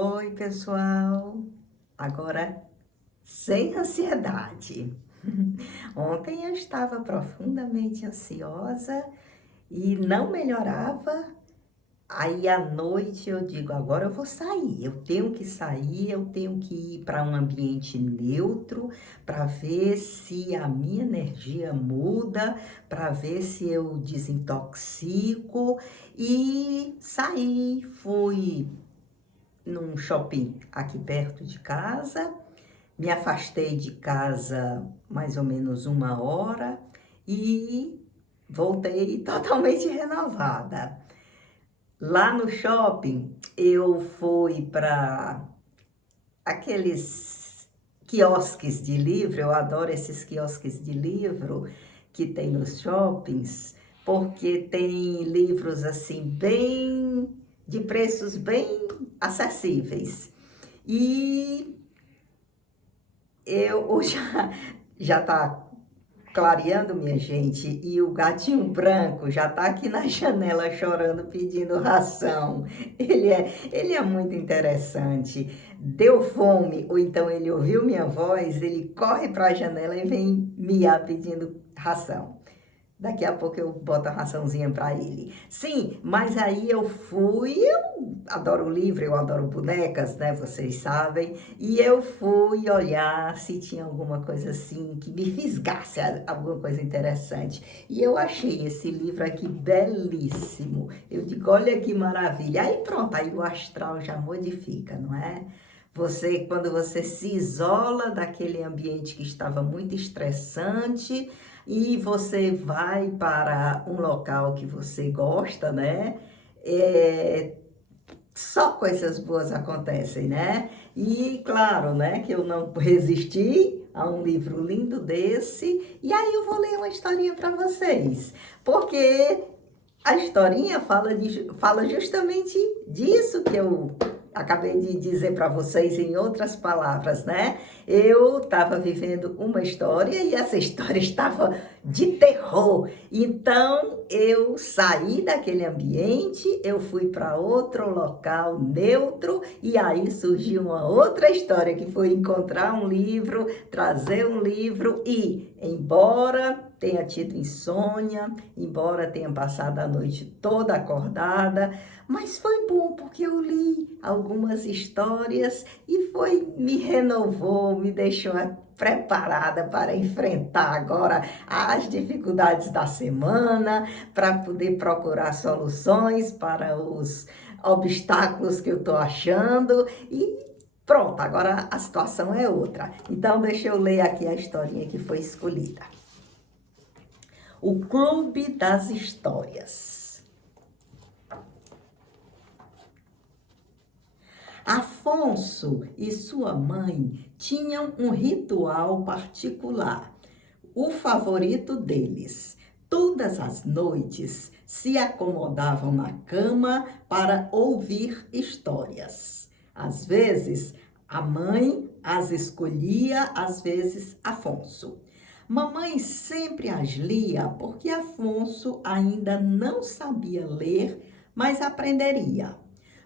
Oi, pessoal. Agora, sem ansiedade. Ontem eu estava profundamente ansiosa e não melhorava. Aí à noite eu digo, agora eu vou sair. Eu tenho que sair, eu tenho que ir para um ambiente neutro para ver se a minha energia muda, para ver se eu desintoxico. E saí, fui num shopping aqui perto de casa, me afastei de casa mais ou menos 1 hora e voltei totalmente renovada. Lá no shopping, eu fui para aqueles quiosques de livro, eu adoro esses quiosques de livro que tem nos shoppings, porque tem livros assim bem de preços bem acessíveis. E eu já tá clareando, minha gente, e o gatinho branco já tá aqui na janela chorando, pedindo ração. Ele é muito interessante. Deu fome, ou então ele ouviu minha voz, ele corre para a janela e vem miar pedindo ração. Daqui a pouco eu boto a raçãozinha para ele. Sim, mas aí eu adoro livro, eu adoro bonecas, né? Vocês sabem. E eu fui olhar se tinha alguma coisa assim que me fisgasse, alguma coisa interessante. E eu achei esse livro aqui belíssimo. Eu digo, olha que maravilha. Aí pronto, aí o astral já modifica, não é? Quando você se isola daquele ambiente que estava muito estressante, e você vai para um local que você gosta, né? É, só coisas boas acontecem, né? E claro, né, que eu não resisti a um livro lindo desse, e aí eu vou ler uma historinha para vocês, porque a historinha fala justamente disso que eu acabei de dizer para vocês em outras palavras, né? Eu estava vivendo uma história e essa história estava de terror. Então eu saí daquele ambiente, eu fui para outro local neutro e aí surgiu uma outra história que foi encontrar um livro, trazer um livro e, embora tenha tido insônia, embora tenha passado a noite toda acordada, mas foi bom porque eu li algumas histórias e me renovou, me deixou preparada para enfrentar agora as dificuldades da semana, para poder procurar soluções para os obstáculos que eu estou achando e pronto, agora a situação é outra. Então deixa eu ler aqui a historinha que foi escolhida. O Clube das Histórias. Afonso e sua mãe tinham um ritual particular, o favorito deles. Todas as noites se acomodavam na cama para ouvir histórias. Às vezes, a mãe as escolhia, às vezes Afonso. Mamãe sempre as lia porque Afonso ainda não sabia ler, mas aprenderia.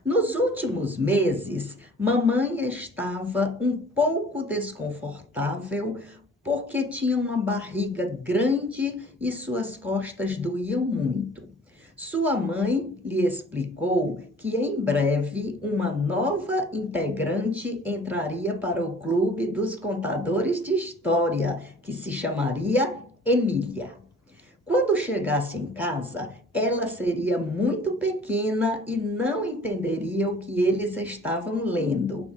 Nos últimos meses, mamãe estava um pouco desconfortável porque tinha uma barriga grande e suas costas doíam muito. Sua mãe lhe explicou que em breve uma nova integrante entraria para o clube dos contadores de história, que se chamaria Emília. Quando chegasse em casa, ela seria muito pequena e não entenderia o que eles estavam lendo.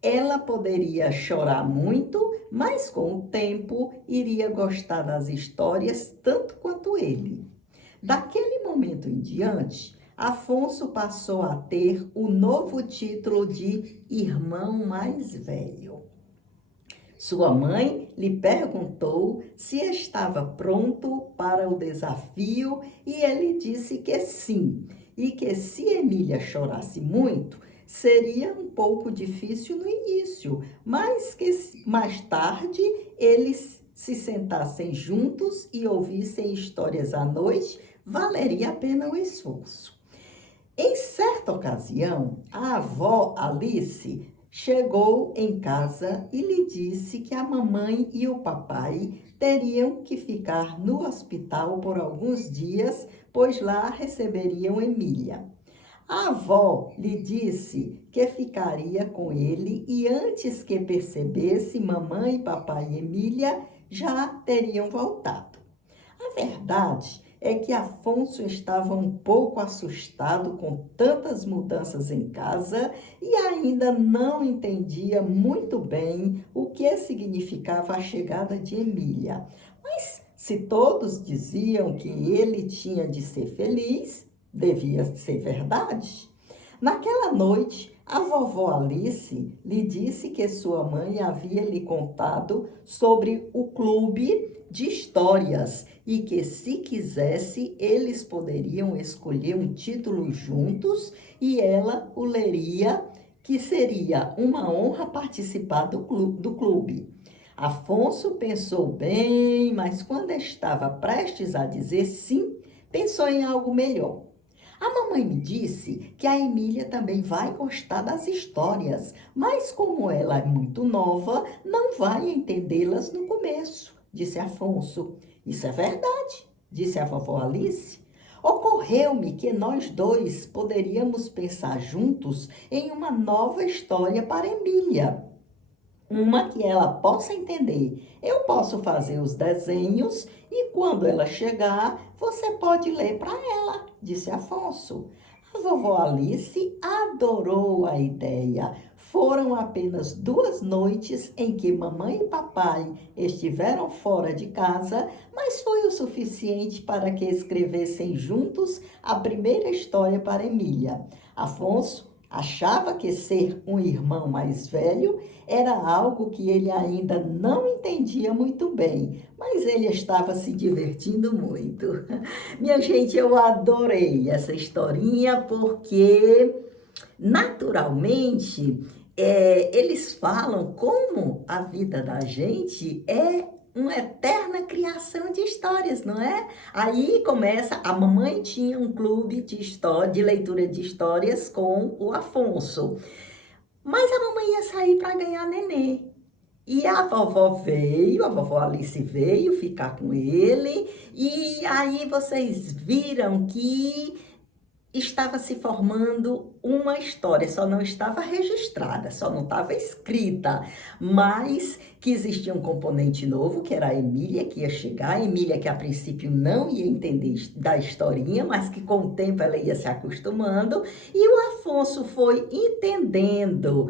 Ela poderia chorar muito, mas com o tempo iria gostar das histórias tanto quanto ele. Daquele momento em diante, Afonso passou a ter o novo título de irmão mais velho. Sua mãe lhe perguntou se estava pronto para o desafio e ele disse que sim, e que se Emília chorasse muito, seria um pouco difícil no início, mas que mais tarde eles se sentassem juntos e ouvissem histórias à noite, valeria a pena o esforço. Em certa ocasião, a avó Alice chegou em casa e lhe disse que a mamãe e o papai teriam que ficar no hospital por alguns dias, pois lá receberiam Emília. A avó lhe disse que ficaria com ele e antes que percebesse, mamãe, papai e Emília já teriam voltado. A verdade é que Afonso estava um pouco assustado com tantas mudanças em casa e ainda não entendia muito bem o que significava a chegada de Emília. Mas se todos diziam que ele tinha de ser feliz, devia ser verdade. Naquela noite, a vovó Alice lhe disse que sua mãe havia lhe contado sobre o clube de histórias e que, se quisesse, eles poderiam escolher um título juntos e ela o leria, que seria uma honra participar do clube. Afonso pensou bem, mas quando estava prestes a dizer sim, pensou em algo melhor. A mamãe me disse que a Emília também vai gostar das histórias, mas como ela é muito nova, não vai entendê-las no começo, disse Afonso. Isso é verdade, disse a vovó Alice. Ocorreu-me que nós dois poderíamos pensar juntos em uma nova história para Emília. Uma que ela possa entender. Eu posso fazer os desenhos e quando ela chegar, você pode ler para ela, disse Afonso. A vovó Alice adorou a ideia. Foram apenas 2 noites em que mamãe e papai estiveram fora de casa, mas foi o suficiente para que escrevessem juntos a primeira história para Emília. Afonso achava que ser um irmão mais velho era algo que ele ainda não entendia muito bem, mas ele estava se divertindo muito. Minha gente, eu adorei essa historinha porque, naturalmente, eles falam como a vida da gente é uma eterna criação de histórias, não é? Aí começa, a mamãe tinha um clube de história, de leitura de histórias com o Afonso, mas a mamãe ia sair para ganhar nenê. E a vovó Alice veio ficar com ele, e aí vocês viram que estava se formando uma história, só não estava registrada, só não estava escrita, mas que existia um componente novo, que era a Emília, que ia chegar, a Emília que a princípio não ia entender da historinha, mas que com o tempo ela ia se acostumando, e o Afonso foi entendendo,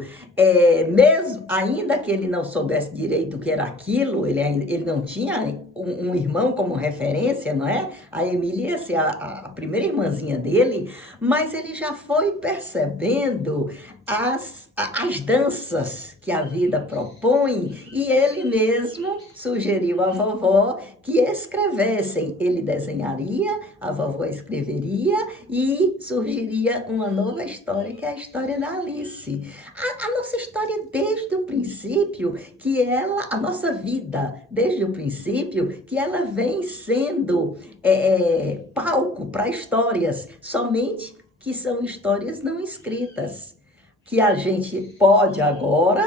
mesmo, ainda que ele não soubesse direito o que era aquilo, ele não tinha um irmão como referência, não é? A Emília ia ser a primeira irmãzinha dele, mas ele já foi percebendo as danças que a vida propõe e ele mesmo sugeriu à vovó que escrevessem. Ele desenharia, a vovó escreveria e surgiria uma nova história, que é a história da Alice. A nossa história desde o princípio, a nossa vida desde o princípio, que ela vem sendo palco para histórias, somente que são histórias não escritas, que a gente pode agora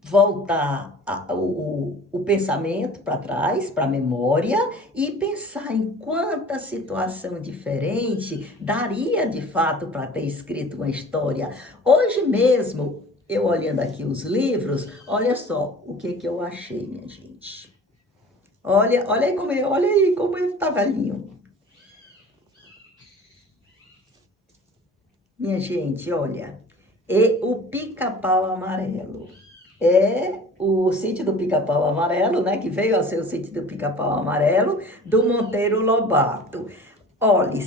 voltar o pensamento para trás, para a memória, e pensar em quanta situação diferente daria de fato para ter escrito uma história. Hoje mesmo, eu olhando aqui os livros, olha só o que eu achei, minha gente. Olha aí como ele tá velhinho. Minha gente, olha, o Pica-Pau Amarelo. É o Sítio do Pica-Pau Amarelo, né? Que veio a ser o Sítio do Pica-Pau Amarelo, do Monteiro Lobato. Olha,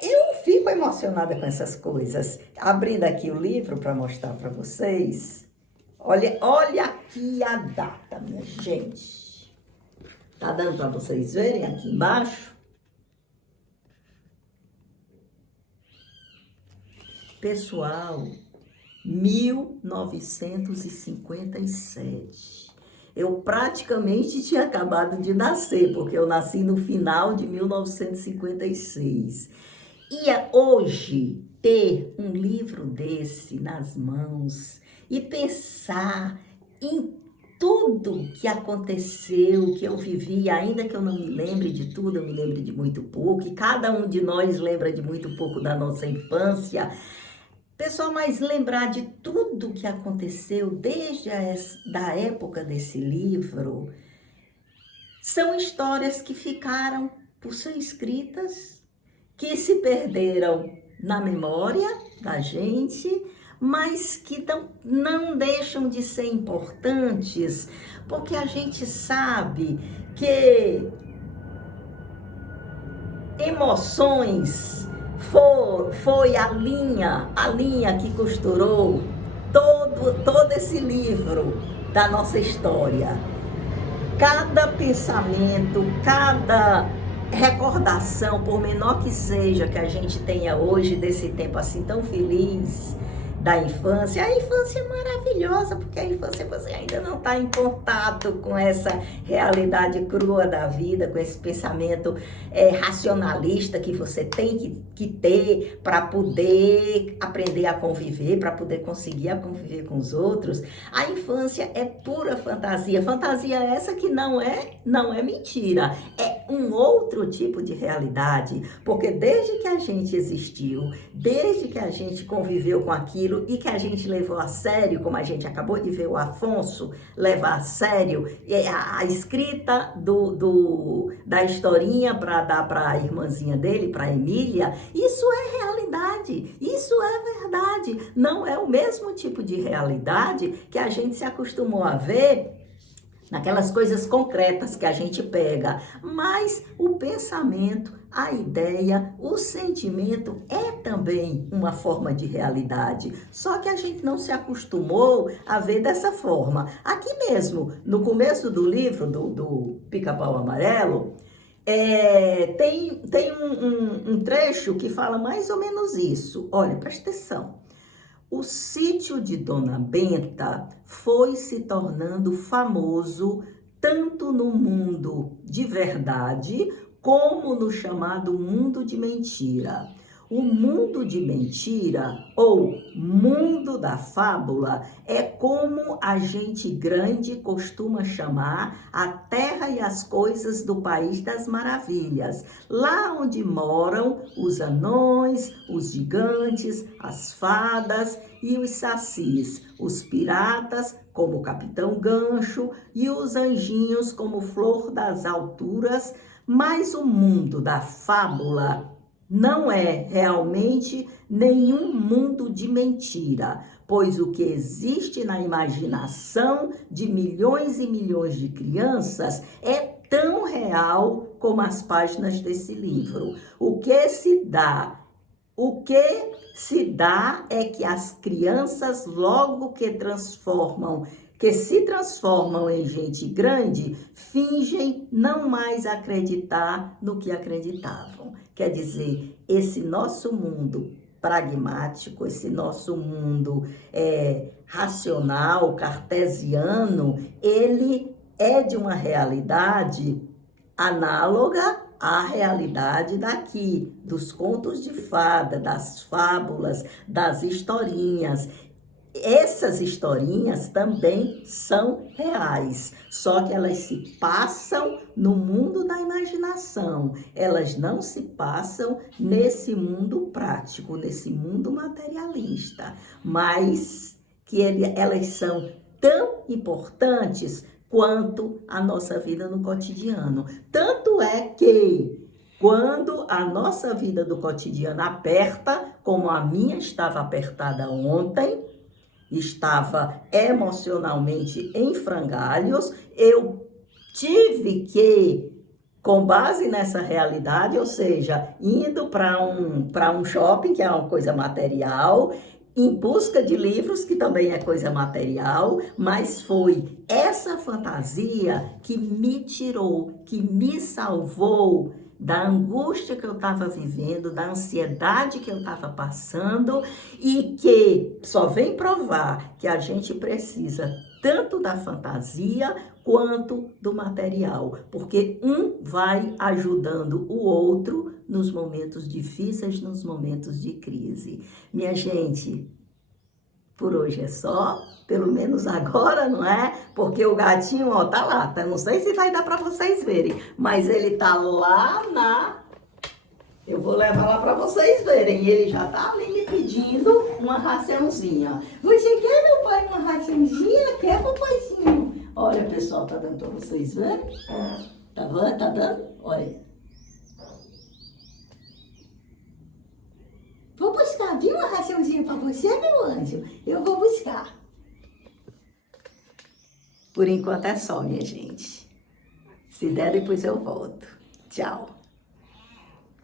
eu fico emocionada com essas coisas. Abrindo aqui o livro para mostrar para vocês. Olha aqui a data, minha gente. Tá dando para vocês verem aqui embaixo? Pessoal, 1957. Eu praticamente tinha acabado de nascer, porque eu nasci no final de 1956. Hoje, ter um livro desse nas mãos e pensar em tudo que aconteceu, que eu vivi, ainda que eu não me lembre de tudo, eu me lembre de muito pouco, e cada um de nós lembra de muito pouco da nossa infância. Pessoal, mas lembrar de tudo que aconteceu desde da época desse livro, são histórias que ficaram por ser escritas, que se perderam na memória da gente, mas que não deixam de ser importantes, porque a gente sabe que emoções foi a linha que costurou todo esse livro da nossa história. Cada pensamento, cada recordação, por menor que seja, que a gente tenha hoje desse tempo assim tão feliz da infância, a infância é maravilhosa, porque a infância você ainda não está em contato com essa realidade crua da vida, com esse pensamento racionalista que você tem que ter para poder aprender a conviver, para poder conseguir conviver com os outros. A infância é pura fantasia, fantasia essa que não é mentira, é um outro tipo de realidade, porque desde que a gente existiu, desde que a gente conviveu com aquilo e que a gente levou a sério, como a gente acabou de ver o Afonso levar a sério, a escrita da historinha para dar para a irmãzinha dele, para a Emília, isso é realidade, isso é verdade, não é o mesmo tipo de realidade que a gente se acostumou a ver naquelas coisas concretas que a gente pega, mas o pensamento, a ideia, o sentimento é também uma forma de realidade, só que a gente não se acostumou a ver dessa forma. Aqui mesmo, no começo do livro do Pica-Pau Amarelo, tem um trecho que fala mais ou menos isso. Olha, presta atenção. O sítio de Dona Benta foi se tornando famoso tanto no mundo de verdade como no chamado mundo de mentira. O mundo de mentira, ou mundo da fábula, é como a gente grande costuma chamar a terra e as coisas do País das Maravilhas, lá onde moram os anões, os gigantes, as fadas e os sacis, os piratas, como o Capitão Gancho, e os anjinhos, como Flor das Alturas, mas o mundo da fábula não é realmente nenhum mundo de mentira, pois o que existe na imaginação de milhões e milhões de crianças é tão real como as páginas desse livro. O que se dá é que as crianças, logo que se transformam em gente grande, fingem não mais acreditar no que acreditavam. Quer dizer, esse nosso mundo pragmático, esse nosso mundo racional, cartesiano, ele é de uma realidade análoga à realidade daqui, dos contos de fada, das fábulas, das historinhas. Essas historinhas também são reais, só que elas se passam no mundo da imaginação, elas não se passam nesse mundo prático, nesse mundo materialista, mas que elas são tão importantes quanto a nossa vida no cotidiano. Tanto é que quando a nossa vida do cotidiano aperta, como a minha estava apertada ontem, estava emocionalmente em frangalhos, eu tive que, com base nessa realidade, ou seja, indo para um shopping, que é uma coisa material, em busca de livros, que também é coisa material, mas foi essa fantasia que me tirou, que me salvou da angústia que eu estava vivendo, da ansiedade que eu estava passando e que só vem provar que a gente precisa tanto da fantasia quanto do material, porque um vai ajudando o outro nos momentos difíceis, nos momentos de crise. Minha gente, por hoje é só, pelo menos agora, não é? Porque o gatinho, ó, tá lá, tá? Não sei se vai dar para vocês verem, mas ele tá lá na... Eu vou levar lá para vocês verem. E ele já tá ali me pedindo uma raçãozinha. Você quer, meu pai, uma raçãozinha? Quer, papaizinho? Olha, pessoal, tá dando para vocês verem? Tá vendo? Tá dando? Olha. Vou buscar, viu, uma raçãozinha para você, meu anjo? Eu vou buscar. Por enquanto é só, minha gente. Se der, depois eu volto. Tchau.